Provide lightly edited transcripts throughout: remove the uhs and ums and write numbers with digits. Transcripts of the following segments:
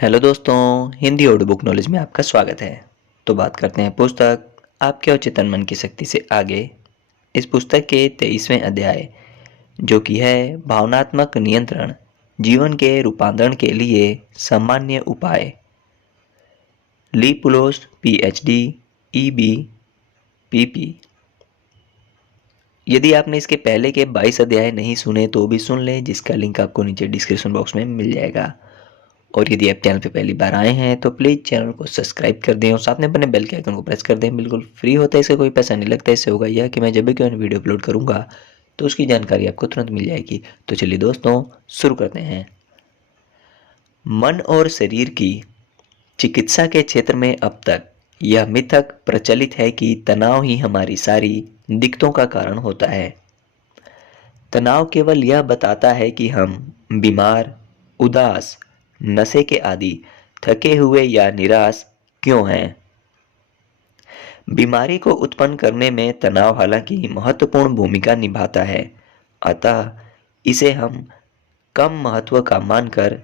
Hello दोस्तों, Hindi audio book knowledge में आपका स्वागत है। तो बात करते हैं पुस्तक आपके अवचेतन मन की शक्ति से आगे। इस पुस्तक के 23वें अध्याय जो कि है भावनात्मक नियंत्रण जीवन के रूपांतरण के लिए सामान्य उपाय। ली पुलोस PhD EB PP। यदि आपने इसके पहले के 22 अध्याय नहीं सुने तो भी सुन लें, जिसका लिंक आपको नीचे डिस्क्रिप्शन बॉक्स में मिल जाएगा। और यदि आप चैनल पे पहली बार आए हैं तो प्लीज़ चैनल को सब्सक्राइब कर दें और साथ में बने बेल के आइकन को प्रेस कर दें। बिल्कुल फ्री होता है, इसका कोई पैसा नहीं लगता। इससे होगा यह कि मैं जब भी कोई वीडियो अपलोड करूंगा तो उसकी जानकारी आपको तुरंत मिल जाएगी। तो चलिए दोस्तों, शुरू करते हैं। मन और शरीर की चिकित्सा के क्षेत्र में अब तक यह मिथक प्रचलित है कि तनाव ही हमारी सारी दिक्कतों का कारण होता है। तनाव केवल यह बताता है कि हम बीमार, उदास, नशे के आदी, थके हुए या निराश क्यों हैं। बीमारी को उत्पन्न करने में तनाव हालांकि महत्वपूर्ण भूमिका निभाता है, अतः इसे हम कम महत्व का मानकर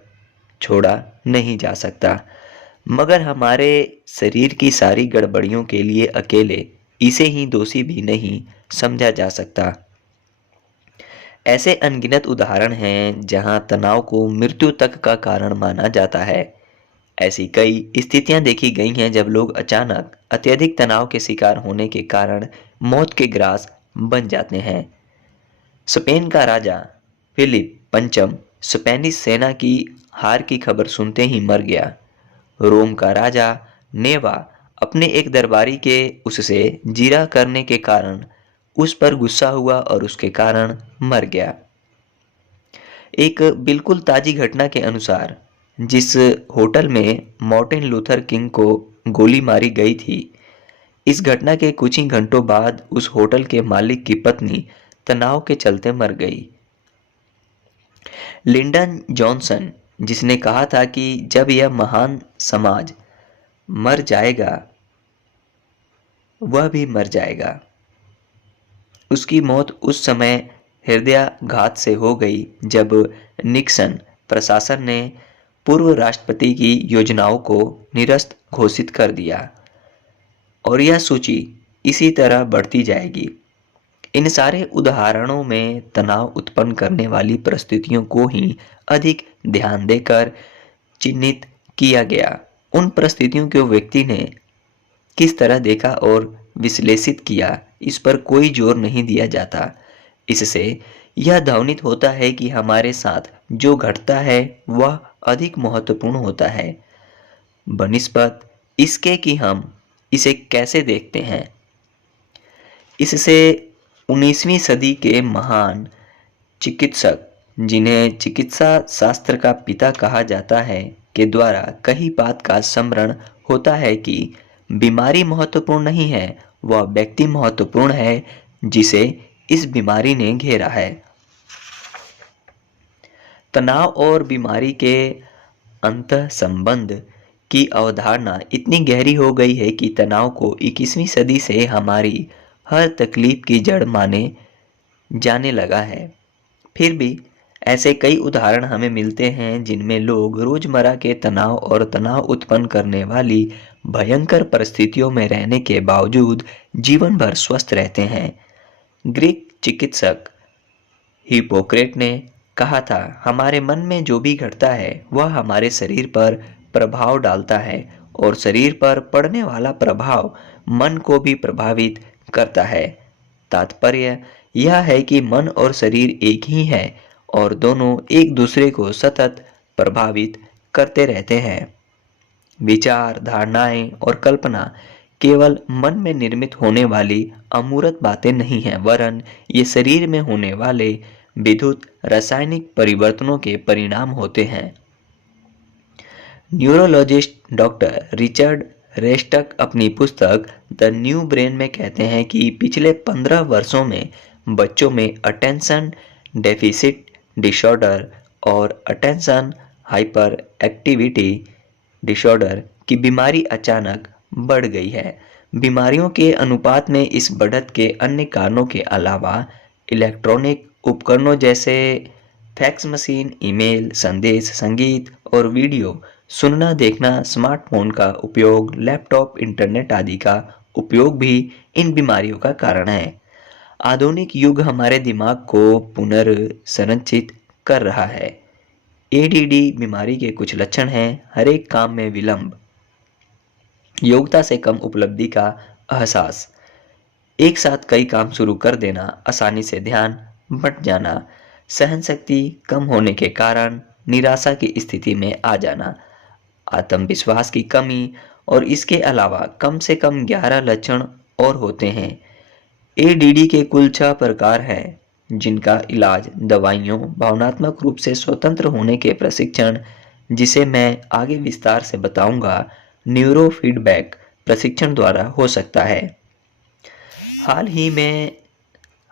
छोड़ा नहीं जा सकता। मगर हमारे शरीर की सारी गड़बड़ियों के लिए अकेले इसे ही दोषी भी नहीं समझा जा सकता। ऐसे अनगिनत उदाहरण हैं जहां तनाव को मृत्यु तक का कारण माना जाता है। ऐसी कई स्थितियां देखी गई हैं जब लोग अचानक अत्यधिक तनाव के शिकार होने के कारण मौत के ग्रास बन जाते हैं। स्पेन का राजा फिलिप पंचम स्पेनिश सेना की हार की खबर सुनते ही मर गया। रोम का राजा नेवा अपने एक दरबारी के उससे जीरा करने के कारण उस पर गुस्सा हुआ और उसके कारण मर गया। एक बिल्कुल ताजी घटना के अनुसार जिस होटल में मार्टिन लूथर किंग को गोली मारी गई थी, इस घटना के कुछ ही घंटों बाद उस होटल के मालिक की पत्नी तनाव के चलते मर गई। लिंडन जॉनसन, जिसने कहा था कि जब यह महान समाज मर जाएगा वह भी मर जाएगा, उसकी मौत उस समय हृदयाघात से हो गई जब निक्सन प्रशासन ने पूर्व राष्ट्रपति की योजनाओं को निरस्त घोषित कर दिया। और यह सूची इसी तरह बढ़ती जाएगी। इन सारे उदाहरणों में तनाव उत्पन्न करने वाली परिस्थितियों को ही अधिक ध्यान देकर चिन्हित किया गया। उन परिस्थितियों को व्यक्ति ने किस तरह देखा और विश्लेषित किया, इस पर कोई जोर नहीं दिया जाता। इससे यह ध्वनित होता है कि हमारे साथ जो घटता है वह अधिक महत्वपूर्ण होता है बनिस्बत इसके कि हम इसे कैसे देखते हैं। इससे 19वीं सदी के महान चिकित्सक, जिन्हें चिकित्सा शास्त्र का पिता कहा जाता है, के द्वारा कही बात का स्मरण होता है कि बीमारी महत्वपूर्ण नहीं है, वह व्यक्ति महत्वपूर्ण है जिसे इस बीमारी ने घेरा है। तनाव और बीमारी के अंतः संबंध की अवधारणा इतनी गहरी हो गई है कि तनाव को 21वीं सदी से हमारी हर तकलीफ की जड़ माने जाने लगा है। फिर भी ऐसे कई उदाहरण हमें मिलते हैं जिनमें लोग रोजमर्रा के तनाव और तनाव उत्पन्न करने वाली भयंकर परिस्थितियों में रहने के बावजूद जीवन भर स्वस्थ रहते हैं। ग्रीक चिकित्सक हिप्पोक्रेट ने कहा था, हमारे मन में जो भी घटता है वह हमारे शरीर पर प्रभाव डालता है और शरीर पर पड़ने वाला प्रभाव मन को भी प्रभावित करता है। तात्पर्य यह है कि मन और शरीर एक ही है और दोनों एक दूसरे को सतत प्रभावित करते रहते हैं। विचार, धारणाएं और कल्पना केवल मन में निर्मित होने वाली अमूर्त बातें नहीं हैं, वरन ये शरीर में होने वाले विद्युत रासायनिक परिवर्तनों के परिणाम होते हैं। न्यूरोलॉजिस्ट डॉक्टर रिचर्ड रेस्टक अपनी पुस्तक द न्यू ब्रेन में कहते हैं कि पिछले 15 वर्षों में बच्चों में अटेंशन डेफिसिट डिसऑर्डर और अटेंशन हाइपर एक्टिविटी डिसऑर्डर की बीमारी अचानक बढ़ गई है। बीमारियों के अनुपात में इस बढ़त के अन्य कारणों के अलावा इलेक्ट्रॉनिक उपकरणों जैसे फैक्स मशीन, ईमेल, संदेश, संगीत और वीडियो सुनना, देखना, स्मार्टफोन का उपयोग, लैपटॉप, इंटरनेट आदि का उपयोग भी इन बीमारियों का कारण है। आधुनिक युग हमारे दिमाग को पुनर्संरचित कर रहा है। एडीडी बीमारी के कुछ लक्षण हैं: हर एक काम में विलंब, योग्यता से कम उपलब्धि का एहसास, एक साथ कई काम शुरू कर देना, आसानी से ध्यान बंट जाना, सहनशक्ति कम होने के कारण निराशा की स्थिति में आ जाना, आत्मविश्वास की कमी। और इसके अलावा कम से कम 11 लक्षण और होते हैं। एडीडी के कुल 6 प्रकार हैं, जिनका इलाज दवाइयों, भावनात्मक रूप से स्वतंत्र होने के प्रशिक्षण, जिसे मैं आगे विस्तार से बताऊंगा, न्यूरो फीडबैक प्रशिक्षण द्वारा हो सकता है। हाल ही में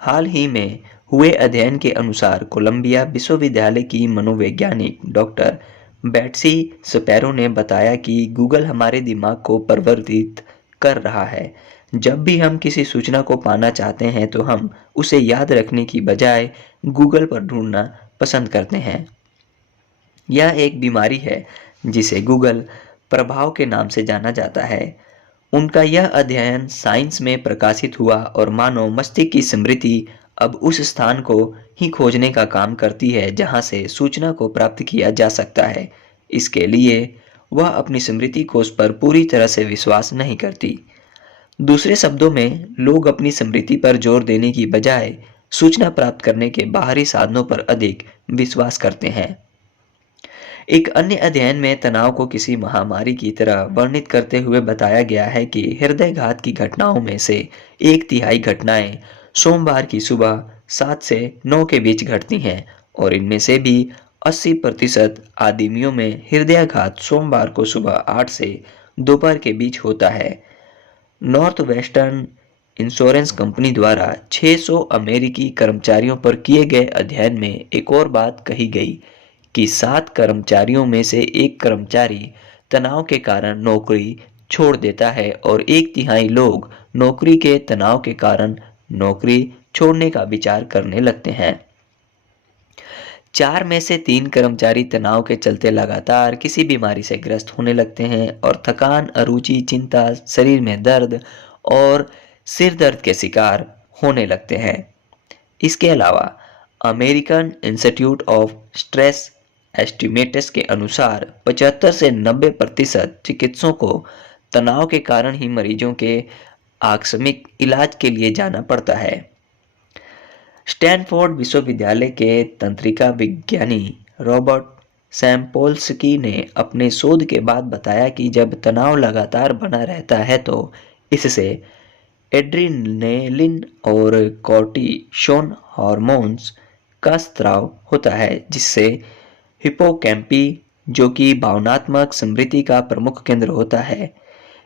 हाल ही में हुए अध्ययन के अनुसार कोलंबिया विश्वविद्यालय की मनोवैज्ञानिक डॉक्टर बेट्सी स्पैरो ने बताया कि गूगल हमारे दिमाग को परिवर्तित कर रहा है। जब भी हम किसी सूचना को पाना चाहते हैं तो हम उसे याद रखने की बजाय गूगल पर ढूंढना पसंद करते हैं। यह एक बीमारी है जिसे गूगल प्रभाव के नाम से जाना जाता है। उनका यह अध्ययन साइंस में प्रकाशित हुआ और मानव मस्तिष्क की स्मृति अब उस स्थान को ही खोजने का काम करती है जहां से सूचना को प्राप्त किया जा सकता है। इसके लिए वह अपनी स्मृति कोष पर पूरी तरह से विश्वास नहीं करती। दूसरे शब्दों में, लोग अपनी स्मृति पर जोर देने की बजाय सूचना प्राप्त करने के बाहरी साधनों पर अधिक विश्वास करते हैं। एक अन्य अध्ययन में तनाव को किसी महामारी की तरह वर्णित करते हुए बताया गया है कि हृदयघात की घटनाओं में से एक तिहाई घटनाएं सोमवार की सुबह 7 से 9 के बीच घटती हैं और इनमें से भी 80% आदमियों में हृदयाघात सोमवार को सुबह 8 से दोपहर के बीच होता है। नॉर्थ वेस्टर्न इंश्योरेंस कंपनी द्वारा 600 अमेरिकी कर्मचारियों पर किए गए अध्ययन में एक और बात कही गई कि 7 कर्मचारियों में से एक कर्मचारी तनाव के कारण नौकरी छोड़ देता है और एक तिहाई लोग नौकरी के तनाव के कारण नौकरी छोड़ने का विचार करने लगते हैं। 4 में से 3 कर्मचारी तनाव के चलते लगातार किसी बीमारी से ग्रस्त होने लगते हैं और थकान, अरुचि, चिंता, शरीर में दर्द और सिर दर्द के शिकार होने लगते हैं। इसके अलावा American institute of stress estimates के अनुसार 75 से 90% चिकित्सकों को तनाव के कारण ही मरीजों के आकस्मिक इलाज के लिए जाना पड़ता है। स्टैनफोर्ड विश्वविद्यालय के तंत्रिका विज्ञानी रॉबर्ट सैम्पोल्स्की ने अपने शोध के बाद बताया कि जब तनाव लगातार बना रहता है तो इससे एड्रेनलिन और कॉर्टिसोल हार्मोन्स का स्राव होता है, जिससे हिप्पोकैम्पी, जो कि भावनात्मक स्मृति का प्रमुख केंद्र होता है,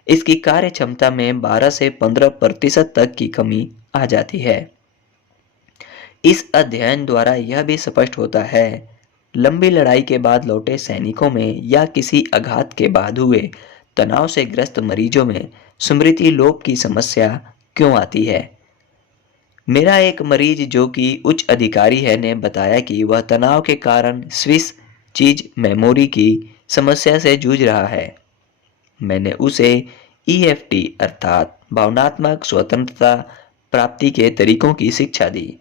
इसकी कार्य क्षमता में 12 से 15% तक की कमी आ जाती है। इस अध्ययन द्वारा यह भी स्पष्ट होता है, लंबी लड़ाई के बाद लौटे सैनिकों में या किसी आघात के बाद हुए तनाव से ग्रस्त मरीजों में स्मृति लोप की समस्या क्यों आती है। मेरा एक मरीज जो कि उच्च अधिकारी है ने बताया कि वह तनाव के कारण स्विस चीज मेमोरी की समस्या से जूझ रहा है। मैंने उसे ईएफटी अर्थात भावनात्मक स्वतंत्रता प्राप्ति के तरीकों की शिक्षा दी।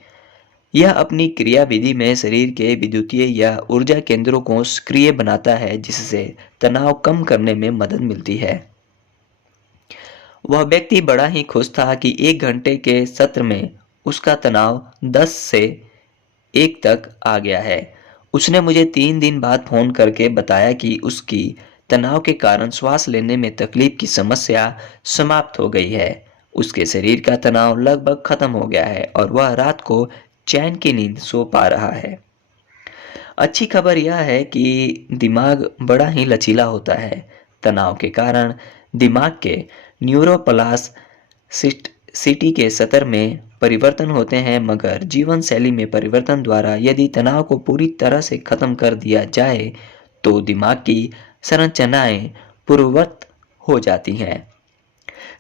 यह अपनी क्रियाविधि में शरीर के विद्युतीय या ऊर्जा केंद्रों को सक्रिय बनाता है, जिससे तनाव कम करने में मदद मिलती है। वह व्यक्ति बड़ा ही खुश था कि 1 घंटे के सत्र में उसका तनाव 10 से 1 तक आ गया है। उसने मुझे 3 दिन बाद फोन करके बताया कि उसकी तनाव के कारण श्वास लेने में तकलीफ की समस्या समाप्त हो गई है। उसके शरीर का तनाव लगभग खत्म हो गया है और वह रात को चैन की नींद सो पा रहा है। अच्छी खबर यह है कि दिमाग बड़ा ही लचीला होता है। तनाव के कारण दिमाग के न्यूरोप्लास्टिसिटी के स्तर में परिवर्तन होते हैं, मगर जीवन शैली में परिवर्तन द्वारा यदि तनाव को पूरी तरह से खत्म कर दिया जाए तो दिमाग की संरचनाएं पूर्ववत हो जाती हैं।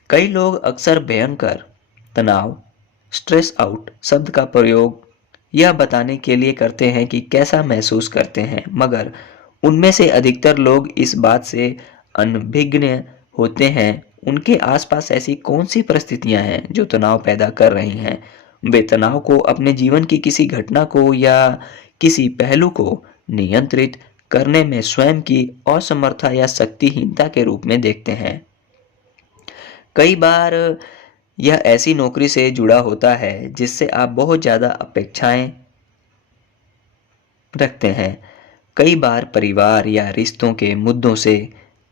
कई लोग अक्सर भयंकर तनाव स्ट्रेस आउट शब्द का प्रयोग यह बताने के लिए करते हैं कि कैसा महसूस करते हैं, मगर उनमें से अधिकतर लोग इस बात से अनभिज्ञ होते हैं उनके आसपास ऐसी कौन सी परिस्थितियां हैं जो तनाव पैदा कर रही हैं। वे तनाव को अपने जीवन की किसी घटना को या किसी पहलू को नियंत्रित करने में स्वयं की असमर्थता या शक्तिहीनता के रूप में देखते हैं। कई बार यह ऐसी नौकरी से जुड़ा होता है जिससे आप बहुत ज़्यादा अपेक्षाएं रखते हैं। कई बार परिवार या रिश्तों के मुद्दों से।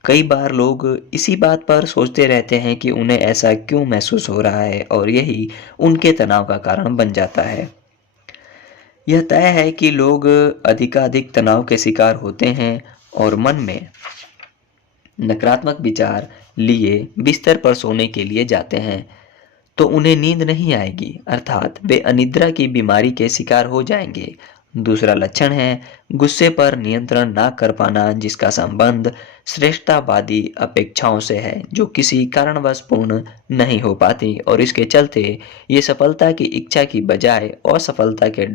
कई बार लोग इसी बात पर सोचते रहते हैं कि उन्हें ऐसा क्यों महसूस हो रहा है और यही उनके तनाव का कारण बन जाता है। यह तय है कि लोग अधिकाधिक तनाव के शिकार होते हैं और मन में नकारात्मक विचार लिए बिस्तर पर सोने के लिए जाते हैं तो उन्हें नींद नहीं आएगी, अर्थात वे अनिद्रा की बीमारी के शिकार हो जाएंगे। दूसरा लक्षण है गुस्से पर नियंत्रण ना कर पाना, जिसका संबंध श्रेष्ठतावादी अपेक्षाओं से है जो किसी कारणवश पूर्ण नहीं हो पाती और इसके चलते ये सफलता की इच्छा की बजाय असफलता के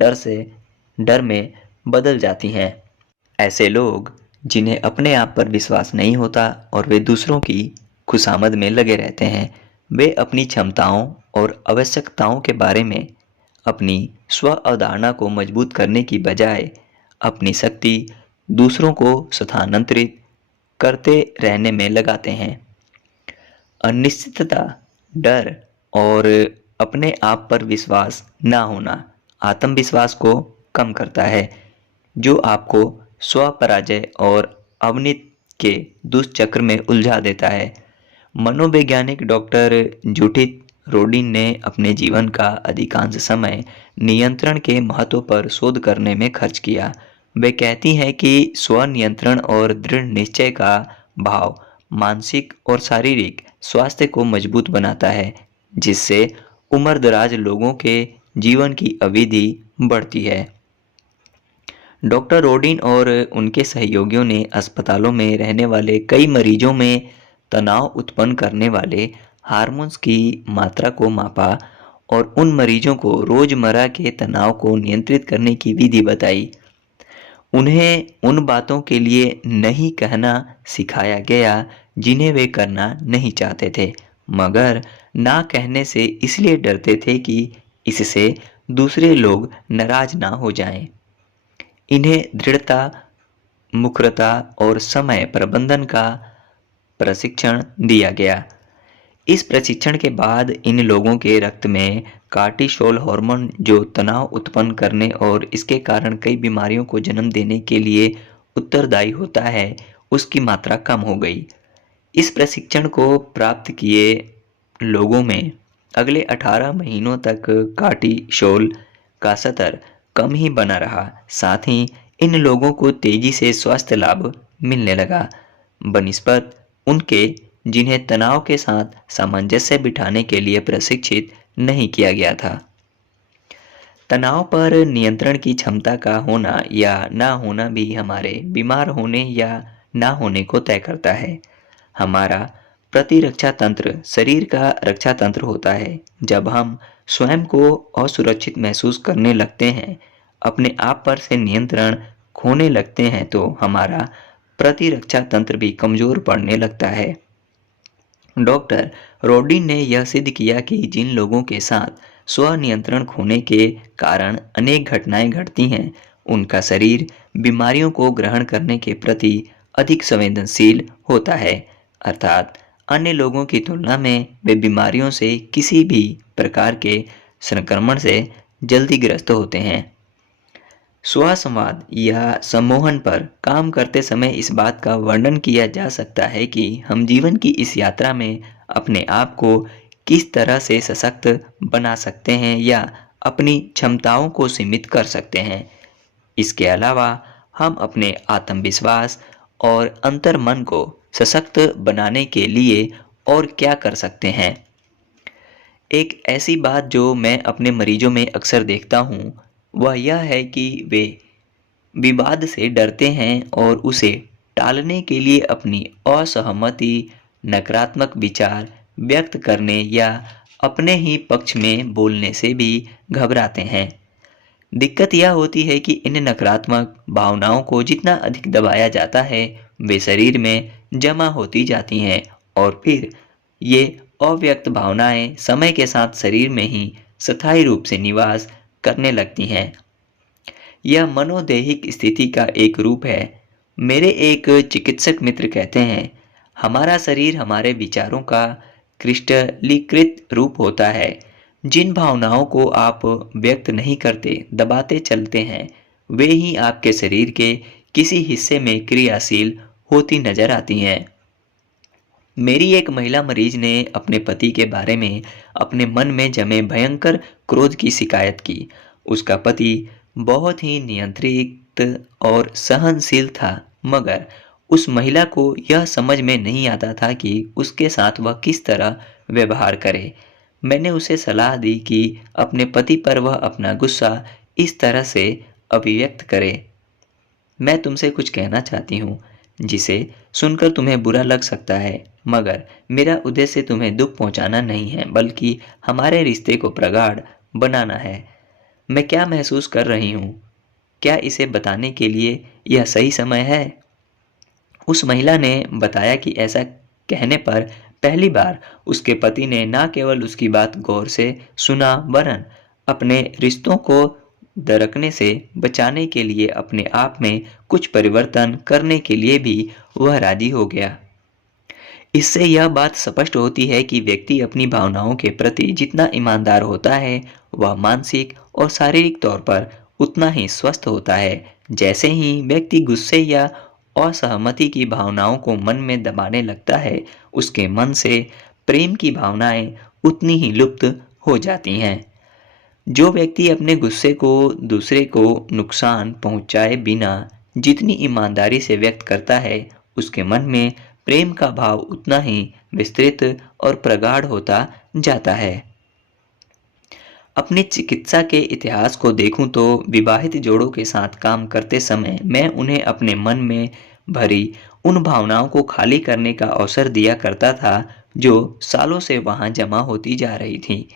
डर में बदल जाती हैं। ऐसे लोग जिन्हें अपने आप पर विश्वास नहीं होता और वे दूसरों की खुशामद में लगे रहते हैं, वे अपनी क्षमताओं और आवश्यकताओं के बारे में अपनी स्व अवधारणा को मजबूत करने की बजाय अपनी शक्ति दूसरों को स्थानांतरित करते रहने में लगाते हैं। अनिश्चितता, डर और अपने आप पर विश्वास न होना आत्मविश्वास को कम करता है, जो आपको स्व पराजय और अवनति के दुष्चक्र में उलझा देता है। मनोवैज्ञानिक डॉक्टर जूडिथ रोडिन ने अपने जीवन का अधिकांश समय नियंत्रण के महत्व पर शोध करने में खर्च किया। वे कहती हैं कि स्व नियंत्रण और दृढ़ निश्चय का भाव मानसिक और शारीरिक स्वास्थ्य को मजबूत बनाता है, जिससे उम्रदराज लोगों के जीवन की अवधि बढ़ती है। डॉक्टर रोडिन और उनके सहयोगियों ने अस्पतालों में रहने वाले कई मरीजों में तनाव उत्पन्न करने वाले हार्मोन्स की मात्रा को मापा और उन मरीजों को रोजमर्रा के तनाव को नियंत्रित करने की विधि बताई। उन्हें उन बातों के लिए नहीं कहना सिखाया गया जिन्हें वे करना नहीं चाहते थे, मगर ना कहने से इसलिए डरते थे कि इससे दूसरे लोग नाराज ना हो जाएं। इन्हें दृढ़ता, मुखरता और समय प्रबंधन का प्रशिक्षण दिया गया। इस प्रशिक्षण के बाद इन लोगों के रक्त में कार्टिसोल हार्मोन, जो तनाव उत्पन्न करने और इसके कारण कई बीमारियों को जन्म देने के लिए उत्तरदायी होता है, उसकी मात्रा कम हो गई। इस प्रशिक्षण को प्राप्त किए लोगों में अगले 18 महीनों तक कार्टिसोल का स्तर कम ही बना रहा। साथ ही इन लोगों को तेजी से स्वास्थ्य लाभ मिलने लगा, बनिस्बत उनके जिन्हें तनाव के साथ सामंजस्य बिठाने के लिए प्रशिक्षित नहीं किया गया था। तनाव पर नियंत्रण की क्षमता का होना या ना होना भी हमारे बीमार होने या ना होने को तय करता है। हमारा प्रतिरक्षा तंत्र शरीर का रक्षा तंत्र होता है। जब हम स्वयं को असुरक्षित महसूस करने लगते हैं, अपने आप पर से नियंत्रण खोने लगते हैं, तो हमारा प्रतिरक्षा तंत्र भी कमजोर पड़ने लगता है। डॉक्टर रोडिन ने यह सिद्ध किया कि जिन लोगों के साथ स्व नियंत्रण खोने के कारण अनेक घटनाएं घटती हैं, उनका शरीर बीमारियों को ग्रहण करने के प्रति अधिक संवेदनशील होता है, अर्थात अन्य लोगों की तुलना में वे बीमारियों से किसी भी प्रकार के संक्रमण से जल्दी ग्रस्त होते हैं। स्वसंवाद या सम्मोहन पर काम करते समय इस बात का वर्णन किया जा सकता है कि हम जीवन की इस यात्रा में अपने आप को किस तरह से सशक्त बना सकते हैं या अपनी क्षमताओं को सीमित कर सकते हैं। इसके अलावा हम अपने आत्मविश्वास और अंतर्मन को सशक्त बनाने के लिए और क्या कर सकते हैं। एक ऐसी बात जो मैं अपने मरीजों में अक्सर देखता हूँ, वह यह है कि वे विवाद से डरते हैं और उसे टालने के लिए अपनी असहमति, नकारात्मक विचार व्यक्त करने या अपने ही पक्ष में बोलने से भी घबराते हैं। दिक्कत यह होती है कि इन नकारात्मक भावनाओं को जितना अधिक दबाया जाता है, वे शरीर में जमा होती जाती हैं और फिर ये अव्यक्त भावनाएं समय के साथ शरीर में ही स्थायी रूप से निवास करने लगती हैं। यह मनोदैहिक स्थिति का एक रूप है। मेरे एक चिकित्सक मित्र कहते हैं, हमारा शरीर हमारे विचारों का क्रिस्टलीकृत रूप होता है। जिन भावनाओं को आप व्यक्त नहीं करते, दबाते चलते हैं, वे ही आपके शरीर के किसी हिस्से में क्रियाशील होती नजर आती हैं। मेरी एक महिला मरीज ने अपने पति के बारे में अपने मन में जमे भयंकर क्रोध की शिकायत की। उसका पति बहुत ही नियंत्रित और सहनशील था, मगर उस महिला को यह समझ में नहीं आता था कि उसके साथ वह किस तरह व्यवहार करे। मैंने उसे सलाह दी कि अपने पति पर वह अपना गुस्सा इस तरह से अभिव्यक्त करे, मैं तुमसे कुछ कहना चाहती हूँ जिसे सुनकर तुम्हें बुरा लग सकता है, मगर मेरा उद्देश्य तुम्हें दुख पहुंचाना नहीं है, बल्कि हमारे रिश्ते को प्रगाढ़ बनाना है। मैं क्या महसूस कर रही हूँ, क्या इसे बताने के लिए यह सही समय है? उस महिला ने बताया कि ऐसा कहने पर पहली बार उसके पति ने न केवल उसकी बात गौर से सुना, वरन अपने रिश्तों को दरकने से बचाने के लिए अपने आप में कुछ परिवर्तन करने के लिए भी वह राजी हो गया। इससे यह बात स्पष्ट होती है कि व्यक्ति अपनी भावनाओं के प्रति जितना ईमानदार होता है, वह मानसिक और शारीरिक तौर पर उतना ही स्वस्थ होता है। जैसे ही व्यक्ति गुस्से या असहमति की भावनाओं को मन में दबाने लगता है, उसके मन से प्रेम की भावनाएं उतनी ही लुप्त हो जाती हैं। जो व्यक्ति अपने गुस्से को दूसरे को नुकसान पहुंचाए बिना जितनी ईमानदारी से व्यक्त करता है, उसके मन में प्रेम का भाव उतना ही विस्तृत और प्रगाढ़ होता जाता है। अपनी चिकित्सा के इतिहास को देखूं तो विवाहित जोड़ों के साथ काम करते समय मैं उन्हें अपने मन में भरी उन भावनाओं को खाली करने का अवसर दिया करता था जो सालों से वहां जमा होती जा रही थी।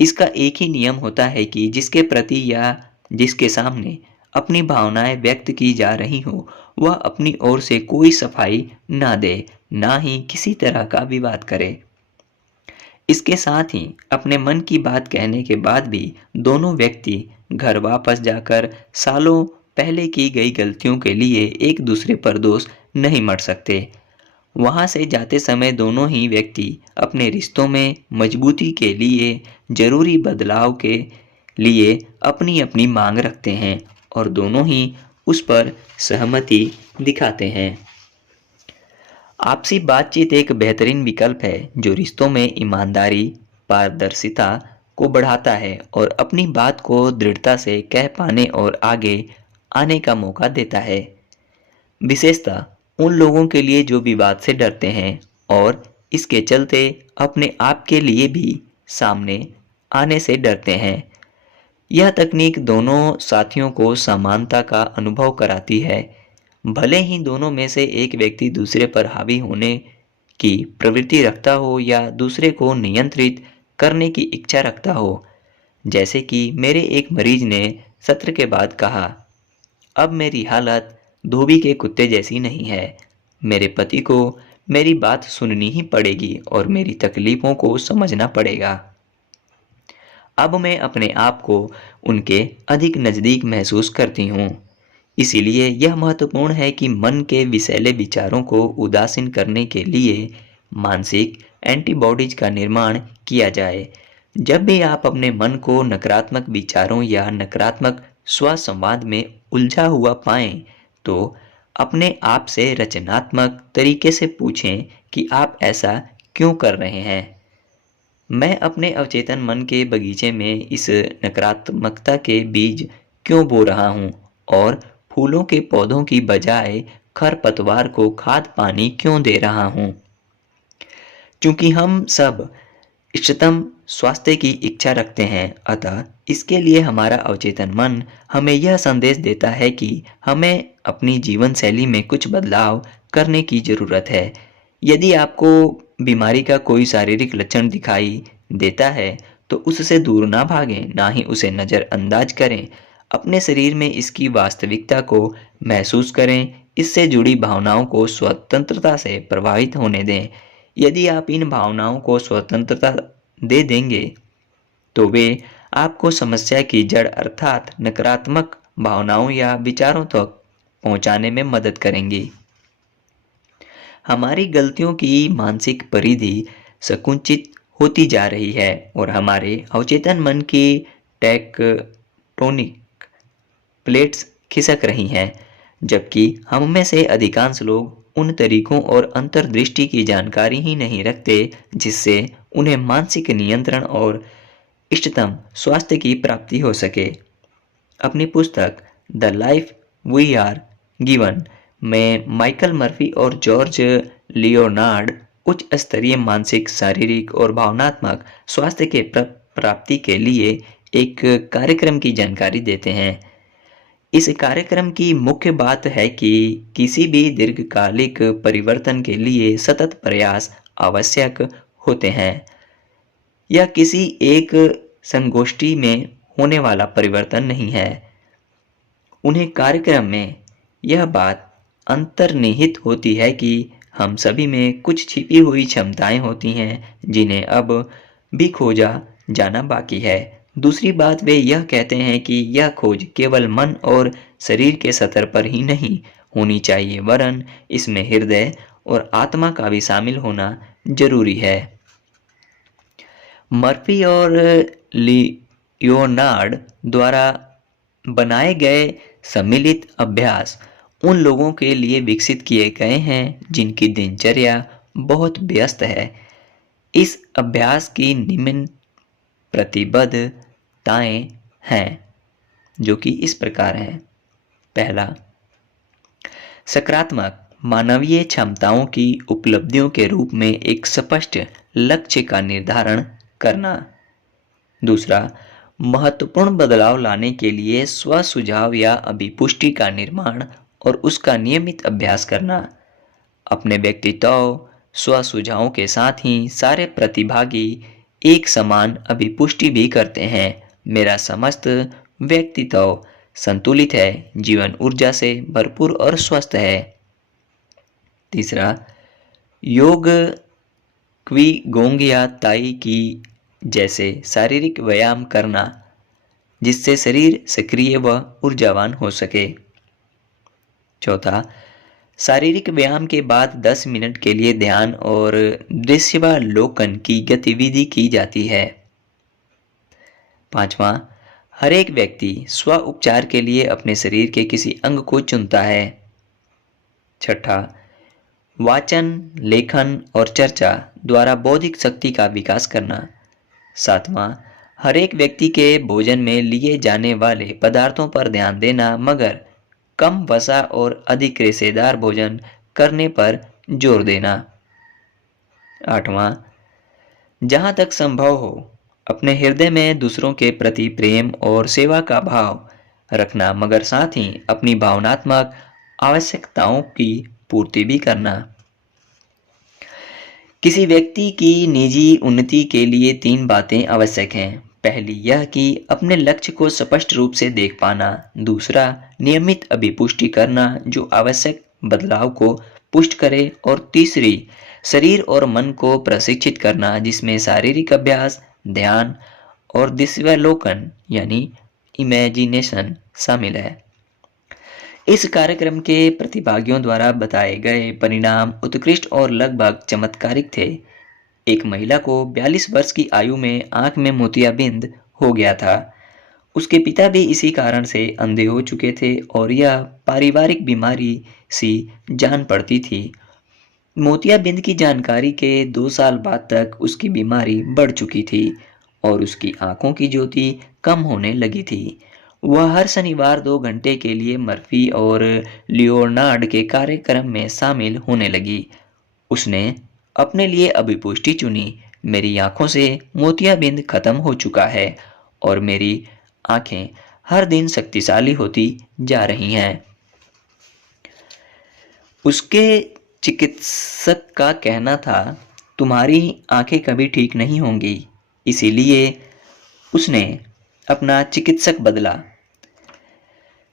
इसका एक ही नियम होता है कि जिसके प्रति या जिसके सामने अपनी भावनाएं व्यक्त की जा रही हो, वह अपनी ओर से कोई सफाई ना दे, ना ही किसी तरह का विवाद करे। इसके साथ ही अपने मन की बात कहने के बाद भी दोनों व्यक्ति घर वापस जाकर सालों पहले की गई गलतियों के लिए एक दूसरे पर दोष नहीं मढ़ सकते। वहां से जाते समय दोनों ही व्यक्ति अपने रिश्तों में मजबूती के लिए जरूरी बदलाव के लिए अपनी अपनी मांग रखते हैं और दोनों ही उस पर सहमति दिखाते हैं। आपसी बातचीत एक बेहतरीन विकल्प है जो रिश्तों में ईमानदारी, पारदर्शिता को बढ़ाता है और अपनी बात को दृढ़ता से कह पाने और आगे आने का मौका देता है। विशेषतः उन लोगों के लिए जो विवाद से डरते हैं और इसके चलते अपने आप के लिए भी सामने आने से डरते हैं। यह तकनीक दोनों साथियों को समानता का अनुभव कराती है, भले ही दोनों में से एक व्यक्ति दूसरे पर हावी होने की प्रवृत्ति रखता हो या दूसरे को नियंत्रित करने की इच्छा रखता हो। जैसे कि मेरे एक मरीज ने सत्र के बाद कहा, अब मेरी हालत धोबी के कुत्ते जैसी नहीं है। मेरे पति को मेरी बात सुननी ही पड़ेगी और मेरी तकलीफों को समझना पड़ेगा। अब मैं अपने आप को उनके अधिक नज़दीक महसूस करती हूँ। इसीलिए यह महत्वपूर्ण है कि मन के विषैले विचारों को उदासीन करने के लिए मानसिक एंटीबॉडीज का निर्माण किया जाए। जब भी आप अपने मन को नकारात्मक विचारों या नकारात्मक स्वसंवाद में उलझा हुआ पाएं, तो अपने आप से रचनात्मक तरीके से पूछें कि आप ऐसा क्यों कर रहे हैं। मैं अपने अवचेतन मन के बगीचे में इस नकारात्मकता के बीज क्यों बो रहा हूँ और फूलों के पौधों की बजाय खरपतवार को खाद पानी क्यों दे रहा हूँ। क्योंकि हम सब इष्टतम स्वास्थ्य की इच्छा रखते हैं, अतः इसके लिए हमारा अवचेतन मन हमें यह संदेश देता है कि हमें अपनी जीवन शैली में कुछ बदलाव करने की ज़रूरत है। यदि आपको बीमारी का कोई शारीरिक लक्षण दिखाई देता है तो उससे दूर ना भागें, ना ही उसे नज़रअंदाज करें। अपने शरीर में इसकी वास्तविकता को महसूस करें, इससे जुड़ी भावनाओं को स्वतंत्रता से प्रभावित होने दें। यदि आप इन भावनाओं को स्वतंत्रता दे देंगे तो वे आपको समस्या की जड़ अर्थात नकारात्मक भावनाओं या विचारों तक पहुंचाने में मदद करेंगी। हमारी गलतियों की मानसिक परिधि संकुचित होती जा रही है और हमारे अवचेतन मन की टेक्टोनिक प्लेट्स खिसक रही हैं, जबकि हम में से अधिकांश लोग उन तरीकों और अंतर्दृष्टि की जानकारी ही नहीं रखते जिससे उन्हें मानसिक नियंत्रण और इष्टतम स्वास्थ्य की प्राप्ति हो सके। अपनी पुस्तक the life we are given में माइकल मर्फी और जॉर्ज लियोनार्ड उच्च स्तरीय मानसिक, शारीरिक और भावनात्मक स्वास्थ्य के प्राप्ति के लिए एक कार्यक्रम की जानकारी देते हैं। इस कार्यक्रम की मुख्य बात है कि किसी भी दीर्घकालिक परिवर्तन के लिए सतत प्रयास आवश्यक होते हैं। यह किसी एक संगोष्ठी में होने वाला परिवर्तन नहीं है। उन्हें कार्यक्रम में यह बात अंतर्निहित होती है कि हम सभी में कुछ छिपी हुई क्षमताएं होती हैं जिन्हें अब भी खोजा जाना बाकी है। दूसरी बात, वे यह कहते हैं कि यह खोज केवल मन और शरीर के स्तर पर ही नहीं होनी चाहिए, वरन इसमें हृदय और आत्मा का भी शामिल होना जरूरी है। मर्फी और लियोनार्ड द्वारा बनाए गए सम्मिलित अभ्यास उन लोगों के लिए विकसित किए गए हैं जिनकी दिनचर्या बहुत व्यस्त है। इस अभ्यास की निम्न प्रतिबद्धताएं हैं जो कि इस प्रकार हैं। पहला, सकारात्मक मानवीय क्षमताओं की उपलब्धियों के रूप में एक स्पष्ट लक्ष्य का निर्धारण करना। दूसरा, महत्वपूर्ण बदलाव लाने के लिए स्व सुझाव या अभिपुष्टि का निर्माण और उसका नियमित अभ्यास करना। अपने व्यक्तित्व स्व सुझावों के साथ ही सारे प्रतिभागी एक समान अभिपुष्टि भी करते हैं। मेरा समस्त व्यक्तित्व संतुलित है, जीवन ऊर्जा से भरपूर और स्वस्थ है। तीसरा, योग क्विगोंग या ताई की जैसे शारीरिक व्यायाम करना जिससे शरीर सक्रिय व ऊर्जावान हो सके। चौथा, शारीरिक व्यायाम के बाद 10 मिनट के लिए ध्यान और दृश्यावलोकन की गतिविधि की जाती है। पांचवा, हर एक व्यक्ति स्व उपचार के लिए अपने शरीर के किसी अंग को चुनता है। छठा, वाचन, लेखन और चर्चा द्वारा बौद्धिक शक्ति का विकास करना। सातवां, हर एक व्यक्ति के भोजन में लिए जाने वाले पदार्थों पर ध्यान देना मगर कम वसा और अधिक रेशेदार भोजन करने पर जोर देना। आठवां, जहां तक संभव हो अपने हृदय में दूसरों के प्रति प्रेम और सेवा का भाव रखना मगर साथ ही अपनी भावनात्मक आवश्यकताओं की पूर्ति भी करना। किसी व्यक्ति की निजी उन्नति के लिए 3 बातें आवश्यक हैं। पहली यह कि अपने लक्ष्य को स्पष्ट रूप से देख पाना। दूसरा, नियमित अभिपुष्टि करना जो आवश्यक बदलाव को पुष्ट करे। और तीसरी, शरीर और मन को प्रशिक्षित करना जिसमें शारीरिक अभ्यास, ध्यान और दृश्यावलोकन यानी इमेजिनेशन शामिल है। इस कार्यक्रम के प्रतिभागियों द्वारा बताए गए परिणाम उत्कृष्ट और लगभग चमत्कारिक थे। एक महिला को 42 वर्ष की आयु में आंख में मोतियाबिंद हो गया था। उसके पिता भी इसी कारण से अंधे हो चुके थे और यह पारिवारिक बीमारी सी जान पड़ती थी। मोतियाबिंद की जानकारी के 2 साल बाद तक उसकी बीमारी बढ़ चुकी थी और उसकी आंखों की ज्योति कम होने लगी थी। वह हर शनिवार 2 घंटे के लिए मर्फी और लियोनार्ड के कार्यक्रम में शामिल होने लगी। उसने अपने लिए अभिपुष्टि चुनी। मेरी आंखों से मोतियाबिंद खत्म हो चुका है और मेरी आंखें हर दिन शक्तिशाली होती जा रही हैं। उसके चिकित्सक का कहना था, तुम्हारी आंखें कभी ठीक नहीं होंगी। इसीलिए उसने अपना चिकित्सक बदला।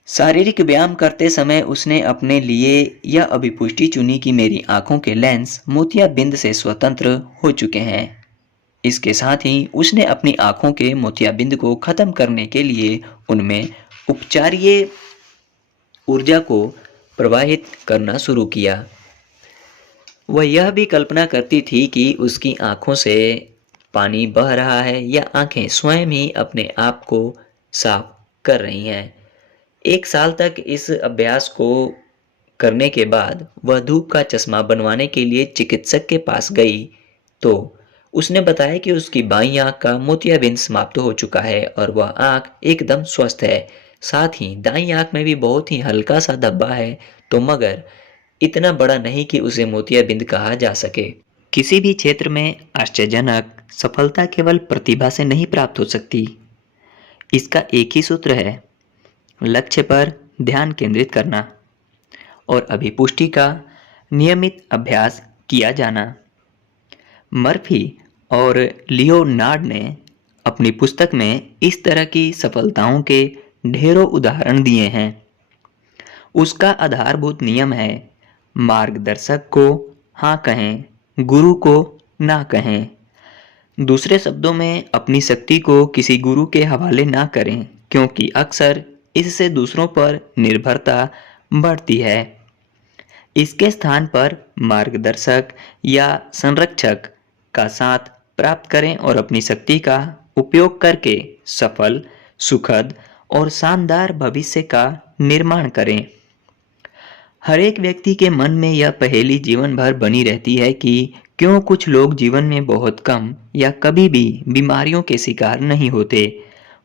शारीरिक व्यायाम करते समय उसने अपने लिए यह अभिपुष्टि चुनी कि मेरी आंखों के लेंस मोतियाबिंद से स्वतंत्र हो चुके हैं। इसके साथ ही उसने अपनी आंखों के मोतियाबिंद को खत्म करने के लिए उनमें उपचारीय ऊर्जा को प्रवाहित करना शुरू किया। वह यह भी कल्पना करती थी कि उसकी आंखों से पानी बह रहा है या आंखें स्वयं ही अपने आप को साफ कर रही हैं। 1 साल तक इस अभ्यास को करने के बाद वह धूप का चश्मा बनवाने के लिए चिकित्सक के पास गई तो उसने बताया कि उसकी बाईं आंख का मोतियाबिंद समाप्त हो चुका है और वह आंख एकदम स्वस्थ है। साथ ही दाईं आंख में भी बहुत ही हल्का सा धब्बा है, तो मगर इतना बड़ा नहीं कि उसे मोतियाबिंद कहा जा सके। किसी भी क्षेत्र में आश्चर्यजनक सफलता केवल प्रतिभा से नहीं प्राप्त हो सकती। इसका एक ही सूत्र है, लक्ष्य पर ध्यान केंद्रित करना और अभिपुष्टि का नियमित अभ्यास किया जाना। मर्फी और लियोनार्ड ने अपनी पुस्तक में इस तरह की सफलताओं के ढेरों उदाहरण दिए हैं। उसका आधारभूत नियम है, मार्गदर्शक को हाँ कहें, गुरु को ना कहें। दूसरे शब्दों में, अपनी शक्ति को किसी गुरु के हवाले ना करें, क्योंकि अक्सर इससे दूसरों पर निर्भरता बढ़ती है। इसके स्थान पर मार्गदर्शक या संरक्षक का साथ प्राप्त करें और अपनी शक्ति का उपयोग करके सफल, सुखद और शानदार भविष्य का निर्माण करें। हर एक व्यक्ति के मन में यह पहेली जीवन भर बनी रहती है कि क्यों कुछ लोग जीवन में बहुत कम या कभी भी बीमारियों के शिकार नहीं होते,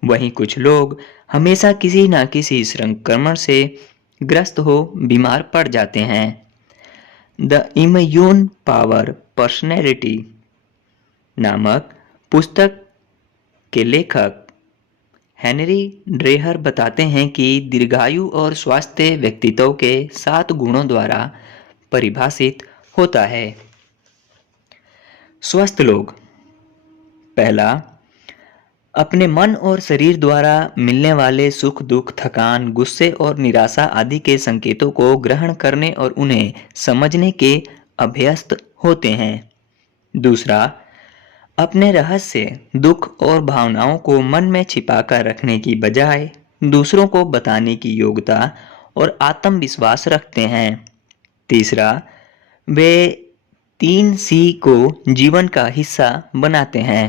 वहीं कुछ लोग हमेशा किसी न किसी संक्रमण से ग्रस्त हो बीमार पड़ जाते हैं। द इम्यून पावर पर्सनैलिटी नामक पुस्तक के लेखक हेनरी ड्रेहर बताते हैं कि दीर्घायु और स्वास्थ्य व्यक्तित्व के 7 गुणों द्वारा परिभाषित होता है। स्वस्थ लोग, पहला, अपने मन और शरीर द्वारा मिलने वाले सुख, दुख, थकान, गुस्से और निराशा आदि के संकेतों को ग्रहण करने और उन्हें समझने के अभ्यस्त होते हैं। दूसरा, अपने रहस्य, दुख और भावनाओं को मन में छिपाकर रखने की बजाय दूसरों को बताने की योग्यता और आत्मविश्वास रखते हैं। तीसरा, वे 3C को जीवन का हिस्सा बनाते हैं।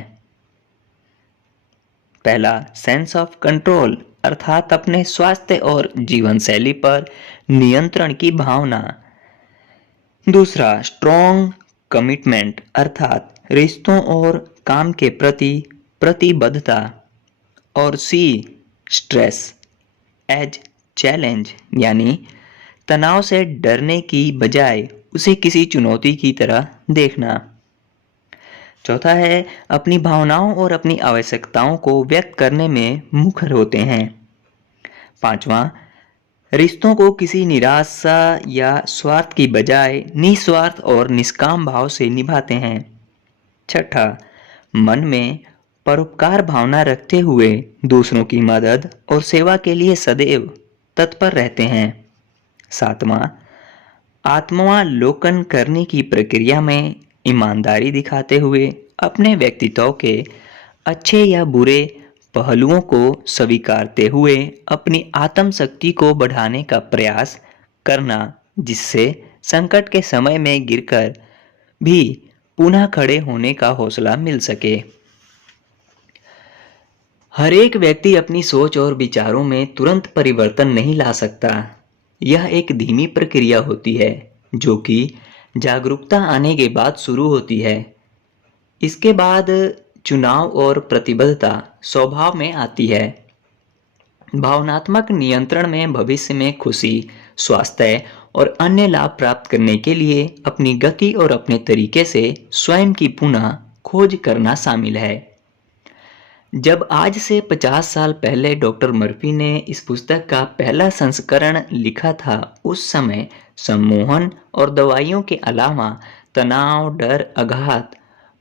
पहला, सेंस ऑफ कंट्रोल, अर्थात अपने स्वास्थ्य और जीवन शैली पर नियंत्रण की भावना। दूसरा, स्ट्रॉन्ग कमिटमेंट, अर्थात रिश्तों और काम के प्रति प्रतिबद्धता। और सी, स्ट्रेस एज चैलेंज, यानी तनाव से डरने की बजाय उसे किसी चुनौती की तरह देखना। चौथा है, अपनी भावनाओं और अपनी आवश्यकताओं को व्यक्त करने में मुखर होते हैं। पांचवा, रिश्तों को किसी निराशा या स्वार्थ की बजाय निस्वार्थ और निष्काम भाव से निभाते हैं। छठा, मन में परोपकार भावना रखते हुए दूसरों की मदद और सेवा के लिए सदैव तत्पर रहते हैं। सातवां, आत्मावलोकन करने की प्रक्रिया में ईमानदारी दिखाते हुए अपने व्यक्तित्व के अच्छे या बुरे पहलुओं को स्वीकारते हुए अपनी आत्म शक्ति को बढ़ाने का प्रयास करना, जिससे संकट के समय में गिरकर भी पुनः खड़े होने का हौसला मिल सके। हर एक व्यक्ति अपनी सोच और विचारों में तुरंत परिवर्तन नहीं ला सकता। यह एक धीमी प्रक्रिया होती है जो कि जागरूकता आने के बाद शुरू होती है। इसके बाद चुनाव और प्रतिबद्धता स्वभाव में आती है। भावनात्मक नियंत्रण में भविष्य में खुशी, स्वास्थ्य और अन्य लाभ प्राप्त करने के लिए अपनी गति और अपने तरीके से स्वयं की पुनः खोज करना शामिल है। जब आज से 50 साल पहले डॉक्टर मर्फी ने इस पुस्तक का पहला संस्करण लिखा था, उस समय सम्मोहन और दवाइयों के अलावा तनाव, डर, आघात,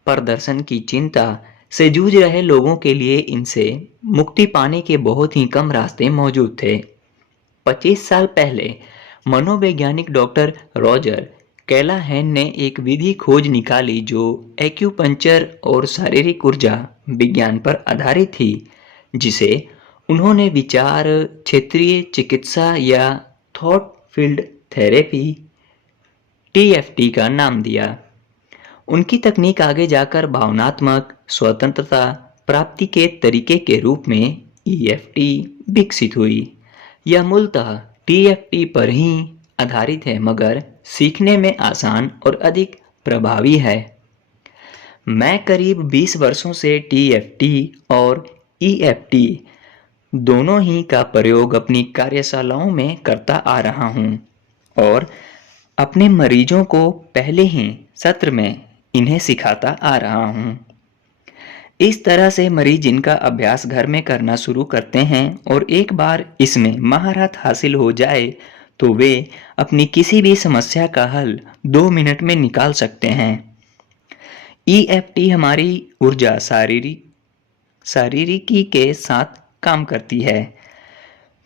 प्रदर्शन की चिंता से जूझ रहे लोगों के लिए इनसे मुक्ति पाने के बहुत ही कम रास्ते मौजूद थे। 25 साल पहले मनोवैज्ञानिक डॉक्टर रॉजर कैलाहैन ने एक विधि खोज निकाली जो एक्यूपंक्चर और शारीरिक ऊर्जा विज्ञान पर आधारित थी, जिसे उन्होंने विचार क्षेत्रीय चिकित्सा या थॉट फील्ड थेरेपी टीएफटी का नाम दिया। उनकी तकनीक आगे जाकर भावनात्मक स्वतंत्रता प्राप्ति के तरीके के रूप में ईएफटी विकसित हुई। यह मूलतः टीएफटी पर ही आधारित है, मगर सीखने में आसान और अधिक प्रभावी है। मैं करीब 20 वर्षों से टीएफटी और ईएफटी दोनों ही का प्रयोग अपनी कार्यशालाओं में करता आ रहा हूं और अपने मरीजों को पहले ही सत्र में इन्हें सिखाता आ रहा हूं। इस तरह से मरीज इनका अभ्यास घर में करना शुरू करते हैं और एक बार इसमें महारत हासिल हो जाए तो वे अपनी किसी भी समस्या का हल 2 मिनट में निकाल सकते हैं। ईएफटी हमारी ऊर्जा शारीरिकी के साथ काम करती है।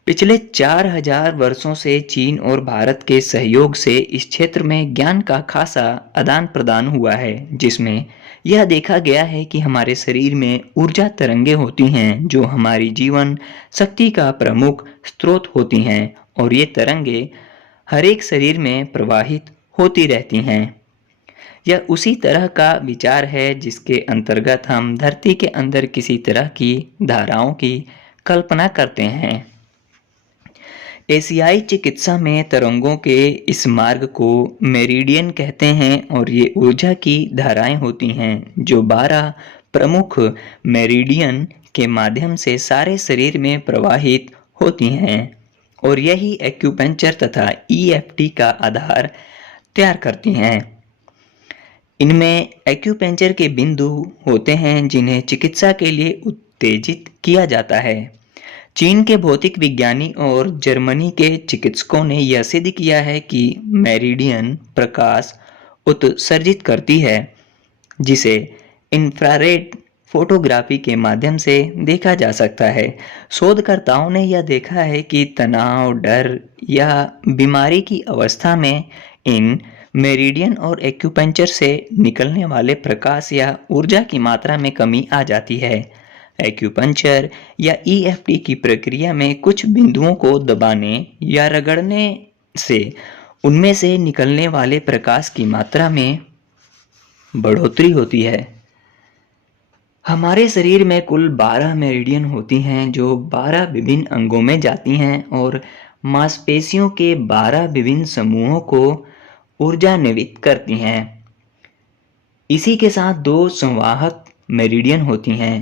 पिछले 4000 वर्षों से चीन और भारत के सहयोग से इस क्षेत्र में ज्ञान का खासा आदान प्रदान हुआ है, जिसमें यह देखा गया है कि हमारे शरीर में ऊर्जा तरंगें होती हैं जो हमारी जीवन शक्ति का प्रमुख स्रोत होती हैं और ये तरंगें हर एक शरीर में प्रवाहित होती रहती हैं। यह उसी तरह का विचार है जिसके अंतर्गत हम धरती के अंदर किसी तरह की धाराओं की कल्पना करते हैं। एशियाई चिकित्सा में तरंगों के इस मार्ग को मेरिडियन कहते हैं और ये ऊर्जा की धाराएं होती हैं जो 12 प्रमुख मेरिडियन के माध्यम से सारे शरीर में प्रवाहित होती हैं और यही एक्यूपंक्चर तथा ईएफटी का आधार तैयार करती हैं। इनमें एक्यूपंक्चर के बिंदु होते हैं जिन्हें चिकित्सा के लिए उत्तेजित किया जाता है। चीन के भौतिक विज्ञानी और जर्मनी के चिकित्सकों ने यह सिद्ध किया है कि मेरिडियन प्रकाश उत्सर्जित करती है, जिसे इंफ्रारेड फोटोग्राफी के माध्यम से देखा जा सकता है। शोधकर्ताओं ने यह देखा है कि तनाव, डर या बीमारी की अवस्था में इन मेरिडियन और एक्यूपंक्चर से निकलने वाले प्रकाश या ऊर्जा की मात्रा में कमी आ जाती है। एक्यूपंक्चर या ईएफटी की प्रक्रिया में कुछ बिंदुओं को दबाने या रगड़ने से उनमें से निकलने वाले प्रकाश की मात्रा में बढ़ोतरी होती है। हमारे शरीर में कुल 12 मेरिडियन होती हैं जो 12 विभिन्न अंगों में जाती हैं और मांसपेशियों के 12 विभिन्न समूहों को ऊर्जान्वित करती हैं। इसी के साथ 2 संवाहक मेरिडियन होती हैं,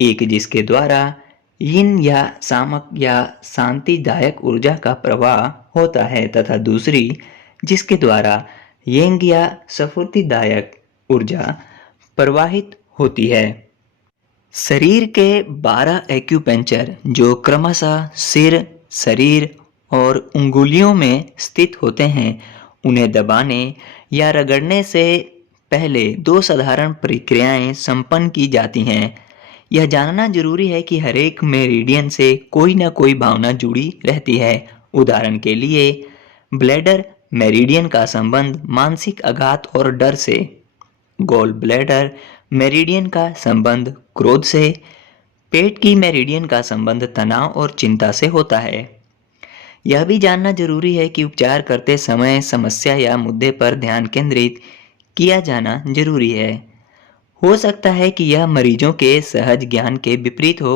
एक जिसके द्वारा यिन या सामक या शांतिदायक ऊर्जा का प्रवाह होता है तथा दूसरी जिसके द्वारा येंग या स्फूर्तिदायक ऊर्जा प्रवाहित होती है। शरीर के 12 एक्यूपंक्चर जो क्रमशः सिर, शरीर और उंगलियों में स्थित होते हैं, उन्हें दबाने या रगड़ने से पहले 2 साधारण प्रक्रियाएं संपन्न की जाती हैं। यह जानना जरूरी है कि हर एक मेरिडियन से कोई न कोई भावना जुड़ी रहती है। उदाहरण के लिए ब्लैडर मेरिडियन का संबंध मानसिक आघात और डर से, गॉल ब्लैडर मेरिडियन का संबंध क्रोध से, पेट की मेरिडियन का संबंध तनाव और चिंता से होता है। यह भी जानना जरूरी है कि उपचार करते समय समस्या या मुद्दे पर ध्यान केंद्रित किया जाना जरूरी है। हो सकता है कि यह मरीजों के सहज ज्ञान के विपरीत हो,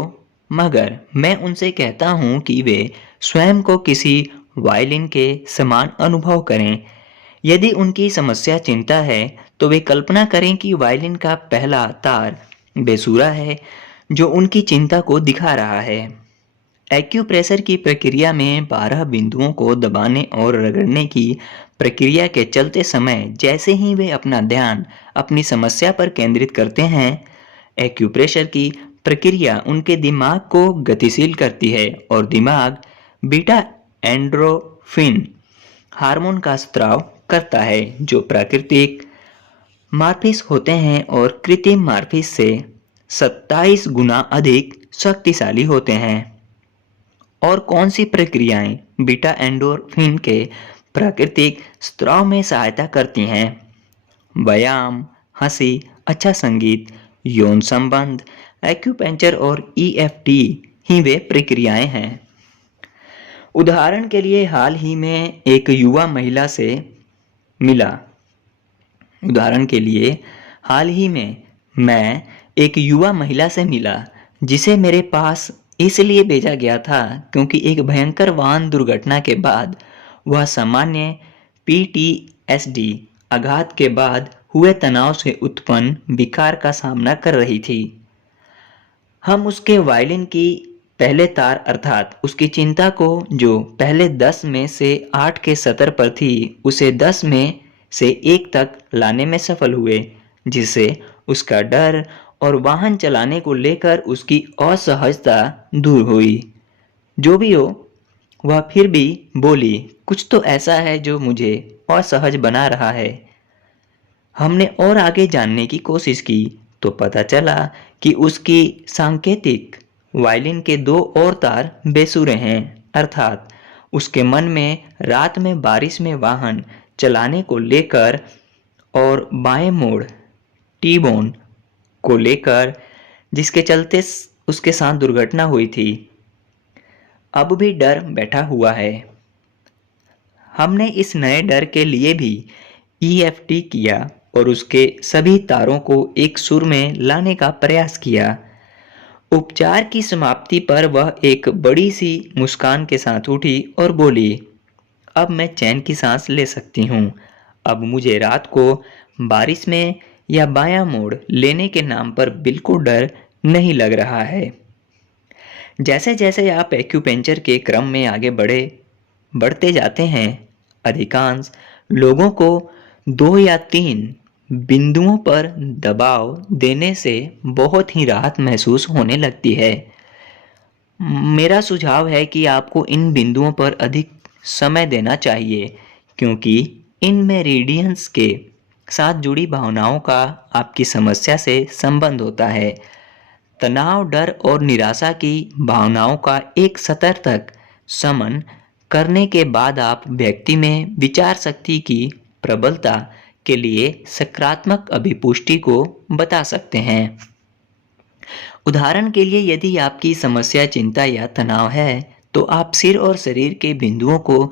मगर मैं उनसे कहता हूं कि वे स्वयं को किसी वायलिन के समान अनुभव करें। यदि उनकी समस्या चिंता है तो वे कल्पना करें कि वायलिन का पहला तार बेसुरा है जो उनकी चिंता को दिखा रहा है। एक्यूप्रेशर की प्रक्रिया में 12 बिंदुओं को दबाने और रगड़ने की प्रक्रिया के चलते समय जैसे ही वे अपना ध्यान अपनी समस्या पर केंद्रित करते हैं, एक्यूप्रेशर की प्रक्रिया उनके दिमाग को गतिशील करती है और दिमाग बीटा एंड्रोफिन हार्मोन का स्त्राव करता है जो प्राकृतिक मार्फिस होते हैं और कृत्रिम मार्फिस से 27 गुना अधिक शक्तिशाली होते हैं। और कौन सी प्रक्रियाएं बीटा एंडोर्फिन के प्राकृतिक स्राव में सहायता करती हैं? व्यायाम, हंसी, अच्छा संगीत, यौन संबंध, एक्यूपेंचर और ईएफटी ही वे प्रक्रियाएं हैं। उदाहरण के लिए हाल ही में एक युवा महिला से मिला उदाहरण के लिए हाल ही में मैं एक युवा महिला से मिला जिसे मेरे पास इसलिए भेजा गया था क्योंकि एक भयंकर वाहन दुर्घटना के बाद वह सामान्य पीटीएसडी आघात के बाद हुए तनाव से उत्पन्न विकार का सामना कर रही थी। हम उसके वायलिन की पहले तार अर्थात उसकी चिंता को जो पहले 10 में से 8 के स्तर पर थी उसे 10 में से 1 तक लाने में सफल हुए, जिससे उसका डर और वाहन चलाने को लेकर उसकी असहजता दूर हुई। जो भी हो, वह फिर भी बोली, कुछ तो ऐसा है जो मुझे असहज बना रहा है। हमने और आगे जानने की कोशिश की तो पता चला कि उसकी सांकेतिक वायलिन के 2 और तार बेसुरे हैं, अर्थात उसके मन में रात में बारिश में वाहन चलाने को लेकर और बाएं मोड़ टी-बोन को लेकर जिसके चलते उसके साथ दुर्घटना हुई थी, अब भी डर बैठा हुआ है। हमने इस नए डर के लिए भी ईएफटी किया और उसके सभी तारों को एक सुर में लाने का प्रयास किया। उपचार की समाप्ति पर वह एक बड़ी सी मुस्कान के साथ उठी और बोली, अब मैं चैन की सांस ले सकती हूँ। अब मुझे रात को बारिश में या बायां मोड़ लेने के नाम पर बिल्कुल डर नहीं लग रहा है। जैसे जैसे आप एक्यूपेंचर के क्रम में आगे बढ़ते जाते हैं, अधिकांश लोगों को 2 या 3 बिंदुओं पर दबाव देने से बहुत ही राहत महसूस होने लगती है। मेरा सुझाव है कि आपको इन बिंदुओं पर अधिक समय देना चाहिए क्योंकि इन मेरिडियंस के साथ जुड़ी भावनाओं का आपकी समस्या से संबंध होता है। तनाव, डर और निराशा की भावनाओं का एक स्तर तक शमन करने के बाद आप व्यक्ति में विचार शक्ति की प्रबलता के लिए सकारात्मक अभिपुष्टि को बता सकते हैं। उदाहरण के लिए यदि आपकी समस्या चिंता या तनाव है तो आप सिर और शरीर के बिंदुओं को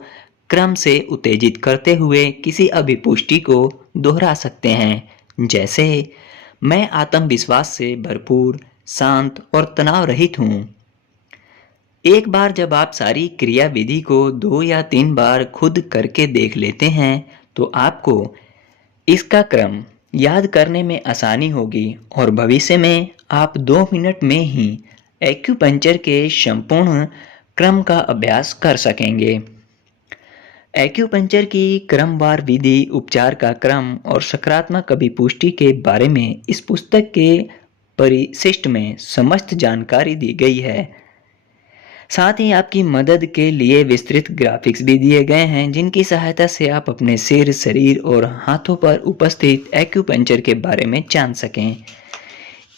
क्रम से उत्तेजित करते हुए किसी अभिपुष्टि को दोहरा सकते हैं, जैसे मैं आत्मविश्वास से भरपूर, शांत और तनाव रहित हूँ। एक बार जब आप सारी क्रियाविधि को 2 या 3 बार खुद करके देख लेते हैं तो आपको इसका क्रम याद करने में आसानी होगी और भविष्य में आप 2 मिनट में ही एक्यूपंक्चर के संपूर्ण क्रम का अभ्यास कर सकेंगे। एक्यूपंक्चर की क्रमवार विधि, उपचार का क्रम और सकारात्मक अभिपुष्टि के बारे में इस पुस्तक के परिशिष्ट में समस्त जानकारी दी गई है। साथ ही आपकी मदद के लिए विस्तृत ग्राफिक्स भी दिए गए हैं जिनकी सहायता से आप अपने सिर, शरीर और हाथों पर उपस्थित एक्यूपंक्चर के बारे में जान सकें।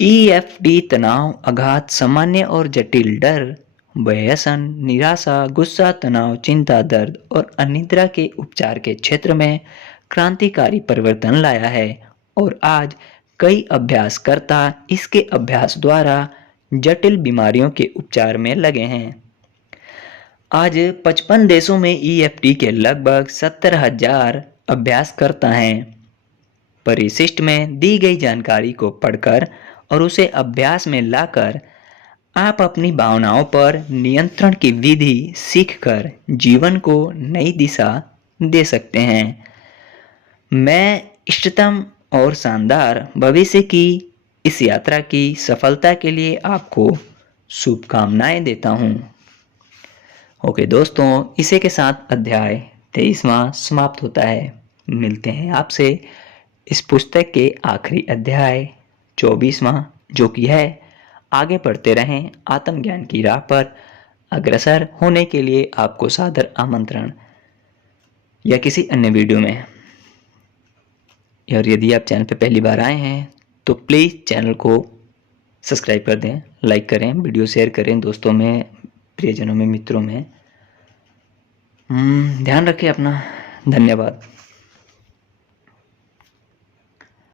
ईएफटी तनाव, आघात, सामान्य और जटिल डर, व्यसन, निराशा, गुस्सा, तनाव, चिंता, दर्द और अनिद्रा के उपचार के क्षेत्र में क्रांतिकारी परिवर्तन लाया है और आज कई अभ्यासकर्ता इसके अभ्यास द्वारा जटिल बीमारियों के उपचार में लगे हैं। आज 55 देशों में ईएफटी के लगभग 70,000 अभ्यासकर्ता हैं। परिशिष्ट में दी गई जानकारी को पढ़कर और उसे अभ्यास में लाकर आप अपनी भावनाओं पर नियंत्रण की विधि सीखकर जीवन को नई दिशा दे सकते हैं। मैं इष्टतम और शानदार भविष्य की इस यात्रा की सफलता के लिए आपको शुभकामनाएं देता हूँ। ओके दोस्तों, इसी के साथ अध्याय 23वां समाप्त होता है। मिलते हैं आपसे इस पुस्तक के आखिरी अध्याय 24वां, जो कि है आगे बढ़ते रहें आत्मज्ञान की राह पर अग्रसर होने के लिए आपको सादर आमंत्रण, या किसी अन्य वीडियो में। और यदि आप चैनल पर पहली बार आए हैं तो प्लीज़ चैनल को सब्सक्राइब कर दें, लाइक करें, वीडियो शेयर करें दोस्तों में, प्रियजनों में, मित्रों में। ध्यान रखें अपना। धन्यवाद।